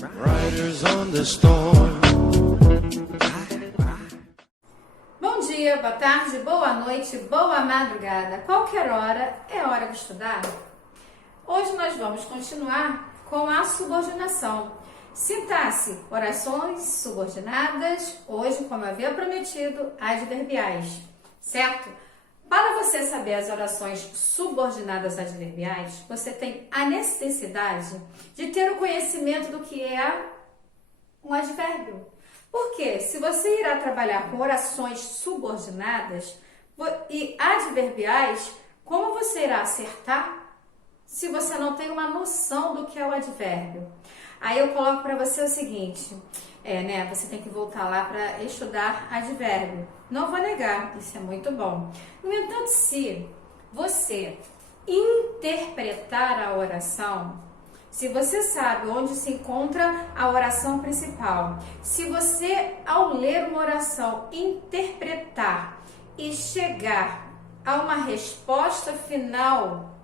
Riders on the storm. Bom dia, boa tarde, boa noite, boa madrugada. Qualquer hora é hora de estudar. Hoje nós vamos continuar com a subordinação. Sintaxe, orações subordinadas, hoje, como eu havia prometido, adverbiais, certo? Para você saber as orações subordinadas adverbiais, você tem a necessidade de ter o conhecimento do que é um advérbio. Porque se você irá trabalhar com orações subordinadas e adverbiais, como você irá acertar se você não tem uma noção do que é o advérbio? Aí eu coloco para você o seguinte, você tem que voltar lá para estudar advérbio. Não vou negar, isso é muito bom. No entanto, se você interpretar a oração, se você sabe onde se encontra a oração principal, se você, ao ler uma oração, interpretar e chegar a uma resposta final,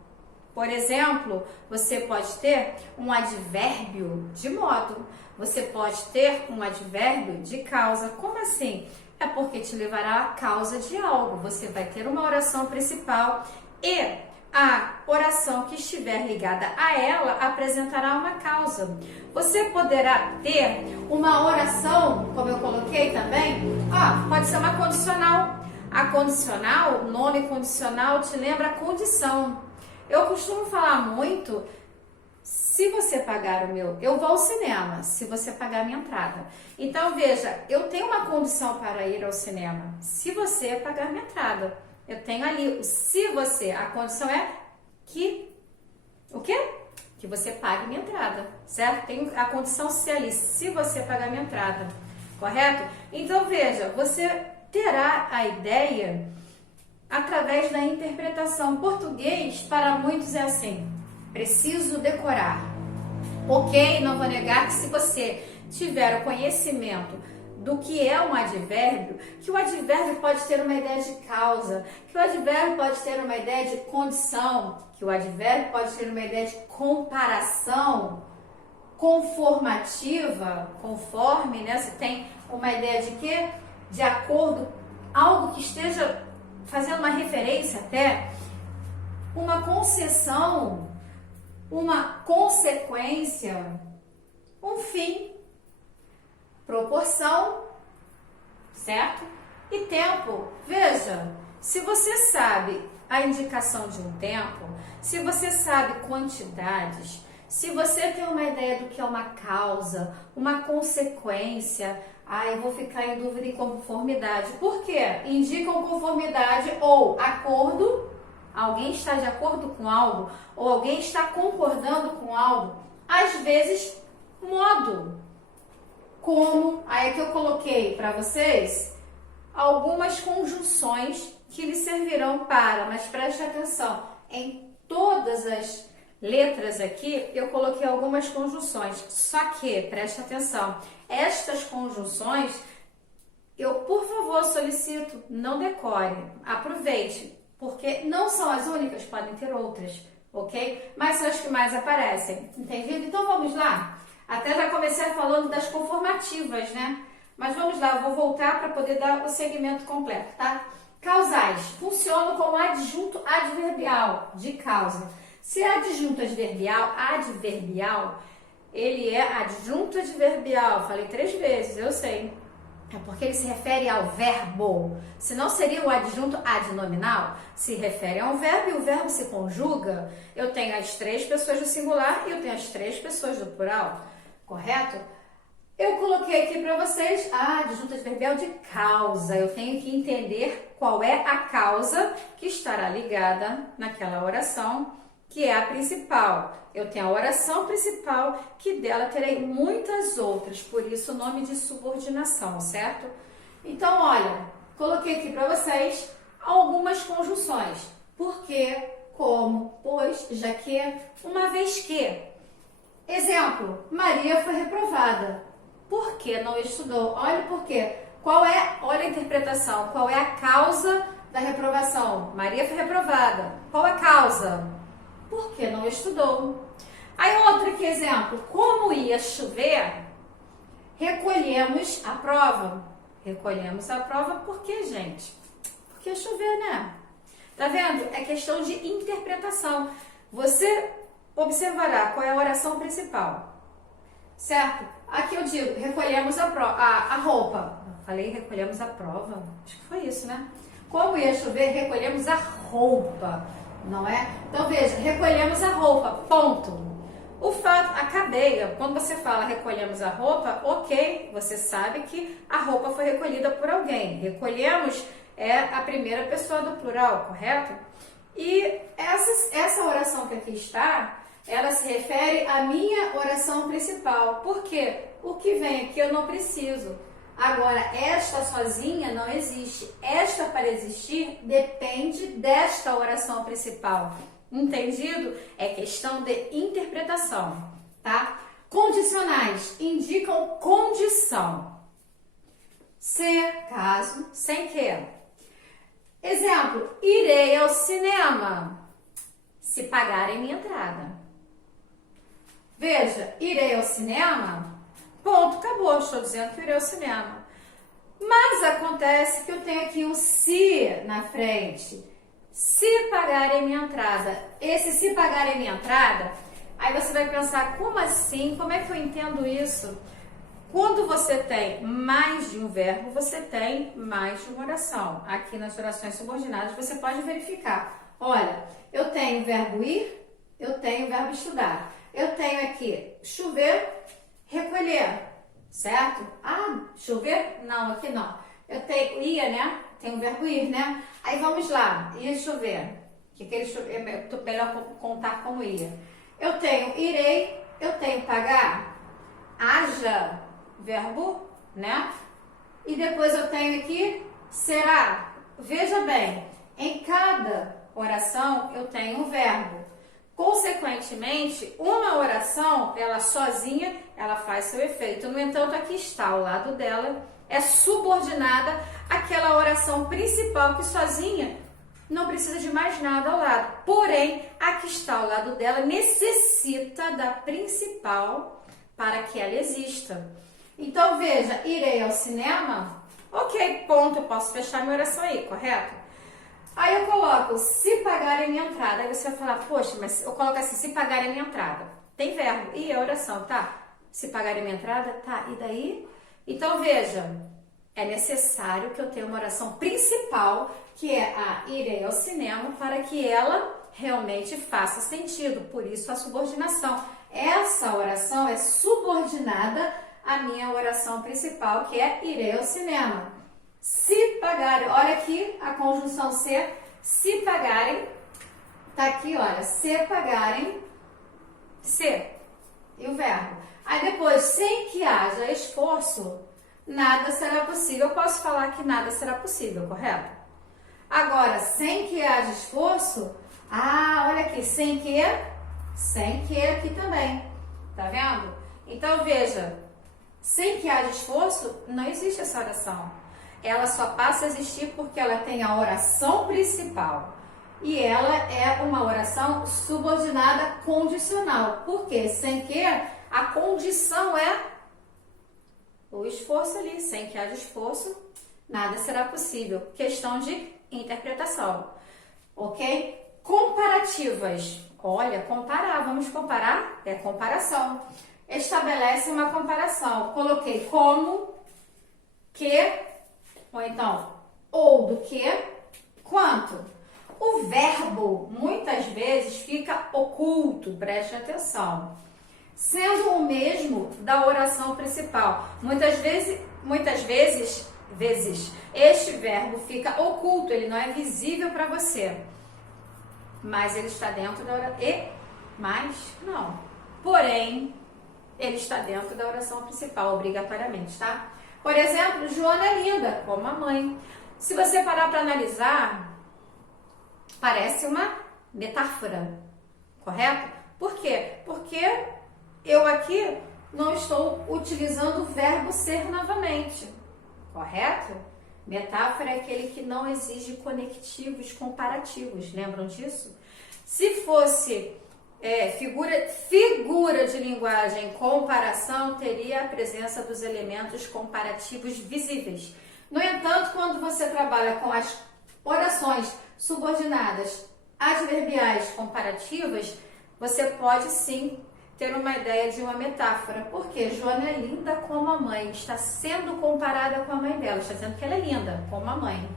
por exemplo, você pode ter um advérbio de modo, você pode ter um advérbio de causa. Como assim? É porque te levará à causa de algo. Você vai ter uma oração principal e a oração que estiver ligada a ela apresentará uma causa. Você poderá ter uma oração, como eu coloquei também, pode ser uma condicional. A condicional, o nome condicional te lembra a condição. Eu costumo falar muito, se você pagar eu vou ao cinema, se você pagar a minha entrada. Então, veja, eu tenho uma condição para ir ao cinema, se você pagar a minha entrada. Eu tenho ali, se você, a condição é que, o quê? Que você pague minha entrada, certo? Tem a condição se ali, se você pagar minha entrada, correto? Então, veja, você terá a ideia através da interpretação. Português, para muitos, é assim, preciso decorar. Ok, não vou negar que se você tiver o conhecimento do que é um advérbio, que o advérbio pode ter uma ideia de causa, que o advérbio pode ter uma ideia de condição, que o advérbio pode ter uma ideia de comparação, conformativa, conforme, né? Você tem uma ideia de quê? De acordo, algo que esteja fazendo uma referência até, uma concessão, uma consequência, um fim, proporção, certo? E tempo. Veja, se você sabe a indicação de um tempo, se você sabe quantidades, se você tem uma ideia do que é uma causa, uma consequência, eu vou ficar em dúvida em conformidade. Por quê? Indicam conformidade ou acordo, alguém está de acordo com algo, ou alguém está concordando com algo. Às vezes, modo. Como, aí que eu coloquei para vocês algumas conjunções que lhe servirão para, mas preste atenção, em todas as letras aqui eu coloquei algumas conjunções, só que, preste atenção, estas conjunções, eu por favor solicito, não decore, aproveite, porque não são as únicas, podem ter outras, ok? Mas são as que mais aparecem, entendido? Então vamos lá? Até já comecei falando das conformativas, né? Mas vamos lá, eu vou voltar para poder dar o segmento completo, tá? Causais, funcionam como adjunto adverbial de causa. Se é adjunto adverbial, ele é adjunto adverbial, falei 3 vezes, eu sei. É porque ele se refere ao verbo. Se não seria o adjunto adnominal, se refere a um verbo e o verbo se conjuga. Eu tenho as 3 pessoas do singular e eu tenho as 3 pessoas do plural, correto? Eu coloquei aqui para vocês a adjunto adverbial de causa. Eu tenho que entender qual é a causa que estará ligada naquela oração, que é a principal. Eu tenho a oração principal, que dela terei muitas outras, por isso o nome de subordinação, certo? Então, olha, coloquei aqui para vocês algumas conjunções. Porque, como, pois, já que, uma vez que. Exemplo, Maria foi reprovada. Por que não estudou? Olha o porquê. Olha a interpretação, qual é a causa da reprovação? Maria foi reprovada. Qual a causa? Porque não estudou. Aí outro aqui, exemplo, como ia chover, recolhemos a prova. Recolhemos a prova por quê, gente? Porque ia chover, né? Tá vendo? É questão de interpretação. Você observará qual é a oração principal, certo? Aqui eu digo, recolhemos a roupa. Eu falei, recolhemos a prova. Acho que foi isso, né? Como ia chover, recolhemos a roupa, não é? Então veja, recolhemos a roupa, ponto. O fato, a cadeia, quando você fala recolhemos a roupa, ok, você sabe que a roupa foi recolhida por alguém. Recolhemos é a primeira pessoa do plural, correto? E essa oração que aqui está, ela se refere à minha oração principal. Por quê? O que vem aqui eu não preciso. Agora, esta sozinha não existe. Esta, para existir, depende desta oração principal. Entendido? É questão de interpretação, tá? Condicionais indicam condição. Se, caso, sem que. Exemplo, irei ao cinema se pagarem minha entrada. Veja, irei ao cinema, ponto, acabou, estou dizendo que irei ao cinema. Mas acontece que eu tenho aqui um se na frente. Se pagarem minha entrada. Esse se pagarem minha entrada, aí você vai pensar, como assim? Como é que eu entendo isso? Quando você tem mais de um verbo, você tem mais de uma oração. Aqui nas orações subordinadas você pode verificar. Olha, eu tenho o verbo ir, eu tenho o verbo estudar. Eu tenho aqui chover, recolher, certo? Ah, chover? Não, aqui não. Eu tenho ia, né? Tem o verbo ir, né? Aí vamos lá, ia chover. Que aquele chover, é melhor contar como ia. Eu tenho irei, eu tenho pagar, haja, verbo, né? E depois eu tenho aqui será. Veja bem, em cada oração eu tenho um verbo. Consequentemente, uma oração, ela sozinha, ela faz seu efeito. No entanto, aqui está, ao lado dela, é subordinada àquela oração principal que sozinha não precisa de mais nada ao lado. Porém, a que está ao lado dela necessita da principal para que ela exista. Então, veja, irei ao cinema, ok, ponto, eu posso fechar minha oração aí, correto? Aí eu coloco, se pagarem minha entrada. Aí você vai falar, poxa, mas eu coloco assim, se pagarem minha entrada. Tem verbo, e a oração, tá? Se pagarem minha entrada, tá, e daí? Então, veja, é necessário que eu tenha uma oração principal, que é a irei ao cinema, para que ela realmente faça sentido. Por isso, a subordinação. Essa oração é subordinada à minha oração principal, que é irei ao cinema. Se pagarem, olha aqui a conjunção se pagarem, tá aqui, olha, se pagarem, se, e o verbo. Aí depois, sem que haja esforço, nada será possível. Eu posso falar que nada será possível, correto? Agora, sem que haja esforço, olha aqui, sem que aqui também, tá vendo? Então, veja, sem que haja esforço, não existe essa oração. Ela só passa a existir porque ela tem a oração principal. E ela é uma oração subordinada condicional. Por quê? Sem que a condição é o esforço ali. Sem que haja esforço, nada será possível. Questão de interpretação. Ok? Comparativas. Olha, comparar. Vamos comparar? É comparação. Estabelece uma comparação. Coloquei como, que, ou então, ou do que, quanto. O verbo, muitas vezes, fica oculto, preste atenção, sendo o mesmo da oração principal. Muitas vezes, este verbo fica oculto, ele não é visível para você, mas ele está dentro da oração, mas não, porém, ele está dentro da oração principal, obrigatoriamente, tá? Por exemplo, Joana é linda, como a mãe. Se você parar para analisar, parece uma metáfora, correto? Por quê? Porque eu aqui não estou utilizando o verbo ser novamente, correto? Metáfora é aquele que não exige conectivos comparativos, lembram disso? Se fosse figura de linguagem comparação teria a presença dos elementos comparativos visíveis. No entanto, quando você trabalha com as orações subordinadas adverbiais comparativas, você pode sim ter uma ideia de uma metáfora. Porque Joana é linda como a mãe, está sendo comparada com a mãe dela, está dizendo que ela é linda como a mãe,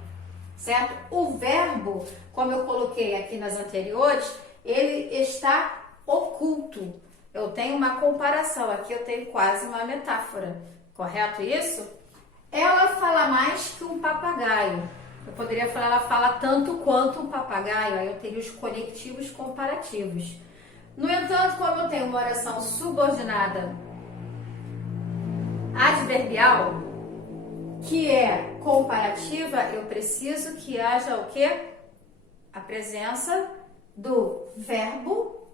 certo? O verbo, como eu coloquei aqui nas anteriores, ele está oculto. Eu tenho uma comparação, aqui eu tenho quase uma metáfora, correto isso? Ela fala mais que um papagaio. Eu poderia falar, ela fala tanto quanto um papagaio, aí eu teria os conectivos comparativos. No entanto, como eu tenho uma oração subordinada adverbial, que é comparativa, eu preciso que haja o quê? A presença do verbo,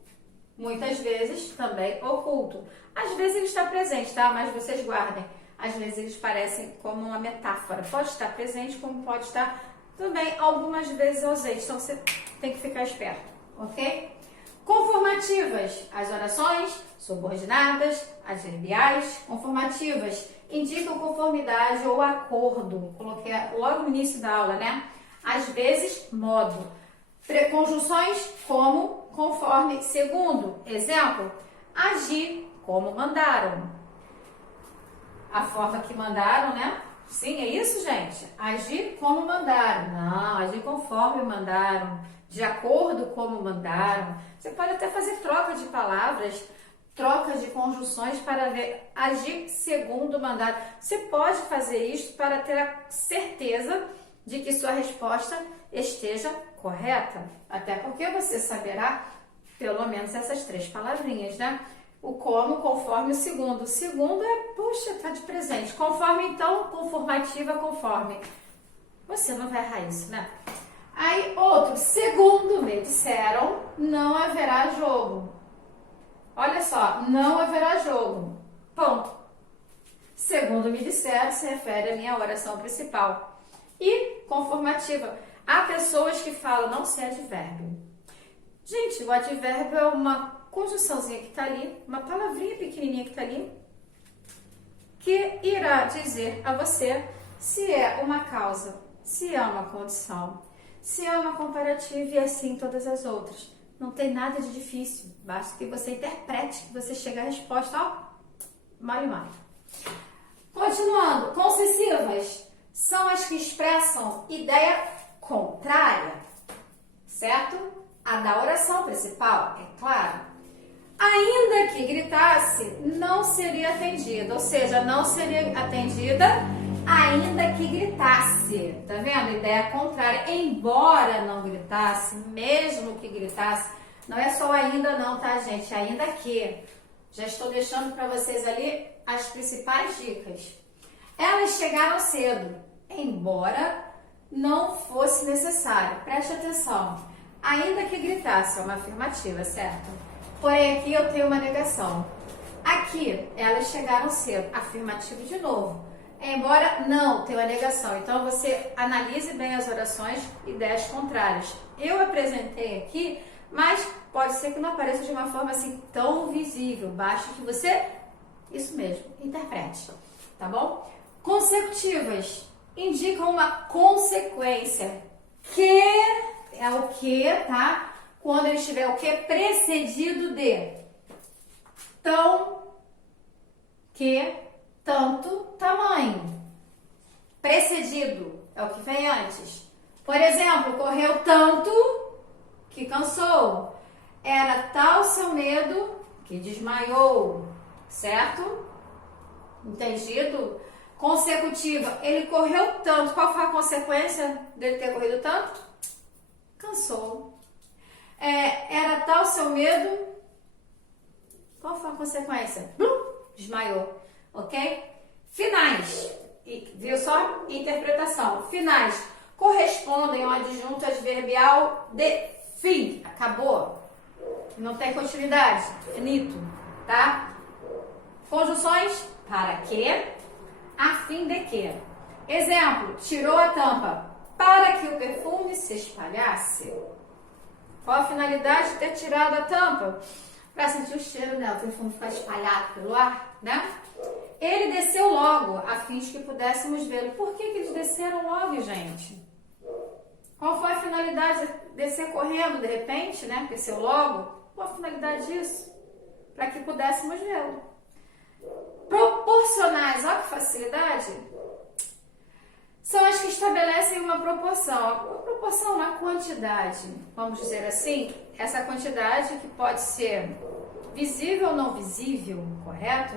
muitas vezes também oculto. Às vezes ele está presente, tá? Mas vocês guardem. Às vezes eles parecem como uma metáfora. Pode estar presente, como pode estar também algumas vezes ausente. Então você tem que ficar esperto, ok? Conformativas. As orações subordinadas, adverbiais, conformativas indicam conformidade ou acordo. Coloquei logo no início da aula, né? Às vezes, modo. Preconjunções como, conforme, segundo. Exemplo, agir como mandaram. A forma que mandaram, né? Sim, é isso, gente? Agir como mandaram. Não, agir conforme mandaram. De acordo como mandaram. Você pode até fazer troca de palavras, troca de conjunções para ver agir segundo mandaram. Você pode fazer isso para ter a certeza de que sua resposta esteja correta. Até porque você saberá pelo menos essas 3 palavrinhas, né? O como, conforme o segundo. O segundo é, puxa, tá de presente. Conforme, então, conformativa, conforme. Você não vai errar isso, né? Aí, outro, segundo me disseram, não haverá jogo. Olha só, não haverá jogo. Ponto. Segundo me disseram, se refere à minha oração principal. E conformativa. Há pessoas que falam, não sei advérbio. Gente, o advérbio é uma conjunçãozinha que está ali, uma palavrinha pequenininha que está ali, que irá dizer a você se é uma causa, se é uma condição, se é uma comparativa e assim todas as outras. Não tem nada de difícil, basta que você interprete, que você chegue à resposta, ó, mal e mal. Continuando, concessivas são as que expressam ideia contrária, certo? A da oração principal, é claro. Ainda que gritasse, não seria atendida, ou seja, não seria atendida ainda que gritasse, tá vendo? Ideia contrária, embora não gritasse, mesmo que gritasse, não é só ainda não, tá, gente? Ainda que. Já estou deixando para vocês ali as principais dicas. Elas chegaram cedo, embora não fosse necessário. Preste atenção. Ainda que gritasse, é uma afirmativa, certo? Porém, aqui eu tenho uma negação. Aqui, elas chegaram cedo, afirmativo de novo. Embora não, tem uma negação. Então, você analise bem as orações, ideias contrárias. Eu apresentei aqui, mas pode ser que não apareça de uma forma assim tão visível. Basta que você, isso mesmo, interprete. Tá bom? Consecutivas indicam uma consequência. Que é o que, tá? Quando ele estiver o que? Precedido de tão, que, tanto, tamanho. Precedido é o que vem antes. Por exemplo, correu tanto que cansou. Era tal seu medo que desmaiou. Certo? Entendido? Consecutiva. Ele correu tanto. Qual foi a consequência dele ter corrido tanto? Cansou. Era tal seu medo. Qual foi a consequência? Desmaiou. Ok? Finais. Viu só? Interpretação. Finais correspondem ao adjunto adverbial de fim. Acabou. Não tem continuidade. Finito. Tá? Conjunções. Para que? A fim de que. Exemplo. Tirou a tampa para que o perfume se espalhasse. Qual a finalidade de ter tirado a tampa? Para sentir o cheiro, né? O perfume ficar espalhado pelo ar, né? Ele desceu logo, a fim de que pudéssemos vê-lo. Por que eles desceram logo, gente? Qual foi a finalidade de descer correndo de repente, né? Desceu logo. Qual a finalidade disso? Para que pudéssemos vê-lo. Proporcionais, olha que facilidade. São as que estabelecem uma proporção na quantidade, vamos dizer assim, essa quantidade que pode ser visível ou não visível, correto?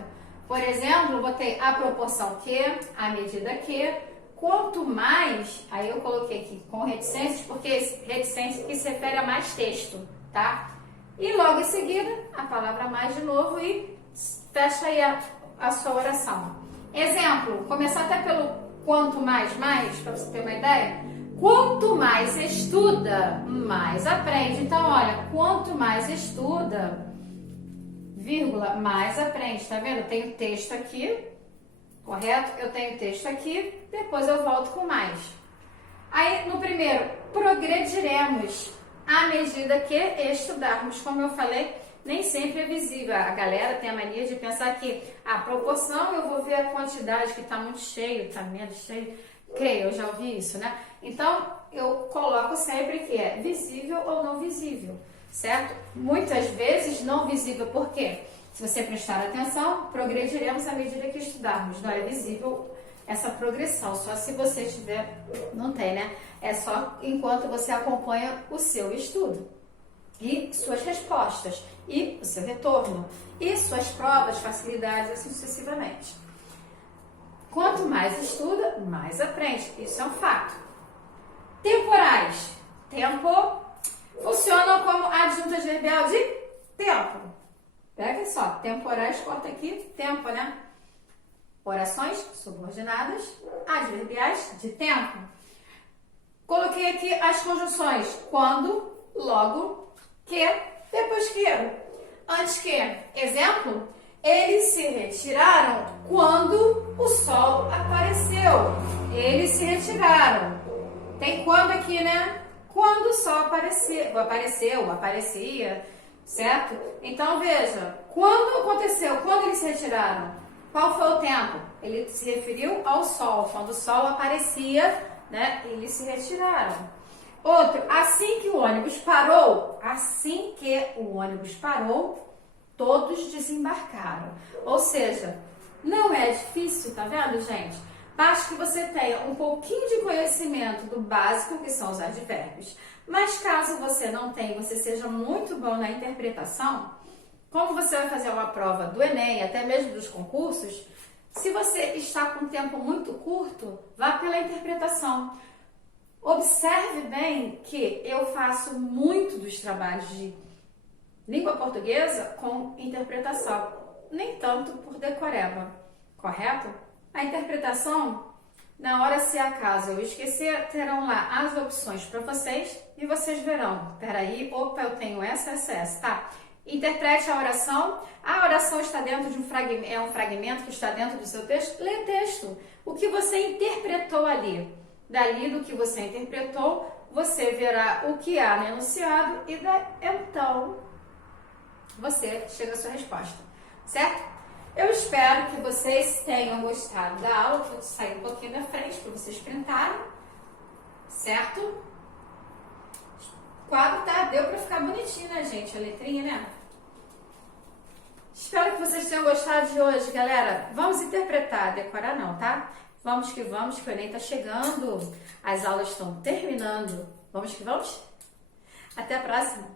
Por exemplo, botei a proporção que, a medida que, quanto mais, aí eu coloquei aqui com reticências, porque reticência que se refere a mais texto, tá? E logo em seguida, a palavra mais de novo e fecha aí a sua oração. Exemplo, começar até pelo quanto mais, para você ter uma ideia. Quanto mais estuda, mais aprende. Então, olha, quanto mais estuda, vírgula, mais aprende. Tá vendo? Eu tenho texto aqui, correto? Eu tenho texto aqui, depois eu volto com mais. Aí, no primeiro, progrediremos à medida que estudarmos. Como eu falei, nem sempre é visível. A galera tem a mania de pensar que a proporção eu vou ver a quantidade que está muito cheio, está menos cheio. Creio, eu já ouvi isso, né? Então, eu coloco sempre que é visível ou não visível, certo? Muitas vezes não visível, por quê? Se você prestar atenção, progrediremos à medida que estudarmos. Não é visível essa progressão, só se você tiver... Não tem, né? É só enquanto você acompanha o seu estudo. E suas respostas, e o seu retorno, e suas provas, facilidades, assim sucessivamente. Quanto mais estuda, mais aprende. Isso é um fato. Temporais. Tempo funcionam como adjunto adverbial de tempo. Pega só, temporais, corta aqui, tempo, né? Orações subordinadas, adverbiais de tempo. Coloquei aqui as conjunções quando, logo, que, depois que, antes que. Exemplo, eles se retiraram quando o sol apareceu. Eles se retiraram. Tem quando aqui, né? Quando o sol apareceu, aparecia, certo? Então, veja, quando aconteceu, quando eles se retiraram, qual foi o tempo? Ele se referiu ao sol. Quando o sol aparecia, né? Eles se retiraram. Outro, assim que o ônibus parou, todos desembarcaram. Ou seja, não é difícil, tá vendo, gente? Basta que você tenha um pouquinho de conhecimento do básico, que são os advérbios. Mas caso você não tenha, você seja muito bom na interpretação, como você vai fazer uma prova do Enem, até mesmo dos concursos, se você está com um tempo muito curto, vá pela interpretação. Observe bem que eu faço muito dos trabalhos de língua portuguesa com interpretação, nem tanto por decoreba, correto? A interpretação, na hora se acaso eu esquecer, terão lá as opções para vocês e vocês verão, peraí, opa, eu tenho essa, tá? Interprete a oração está dentro de um fragmento que está dentro do seu texto, lê texto, o que você interpretou ali. Dali do que você interpretou, você verá o que há no enunciado e então você chega à sua resposta, certo? Eu espero que vocês tenham gostado da aula. Vou sair um pouquinho da frente para vocês printarem, certo? O quadro deu para ficar bonitinho, né, gente? A letrinha, né? Espero que vocês tenham gostado de hoje, galera. Vamos interpretar, decorar não, tá? Vamos, que o Enem tá chegando, as aulas estão terminando. Vamos que vamos? Até a próxima!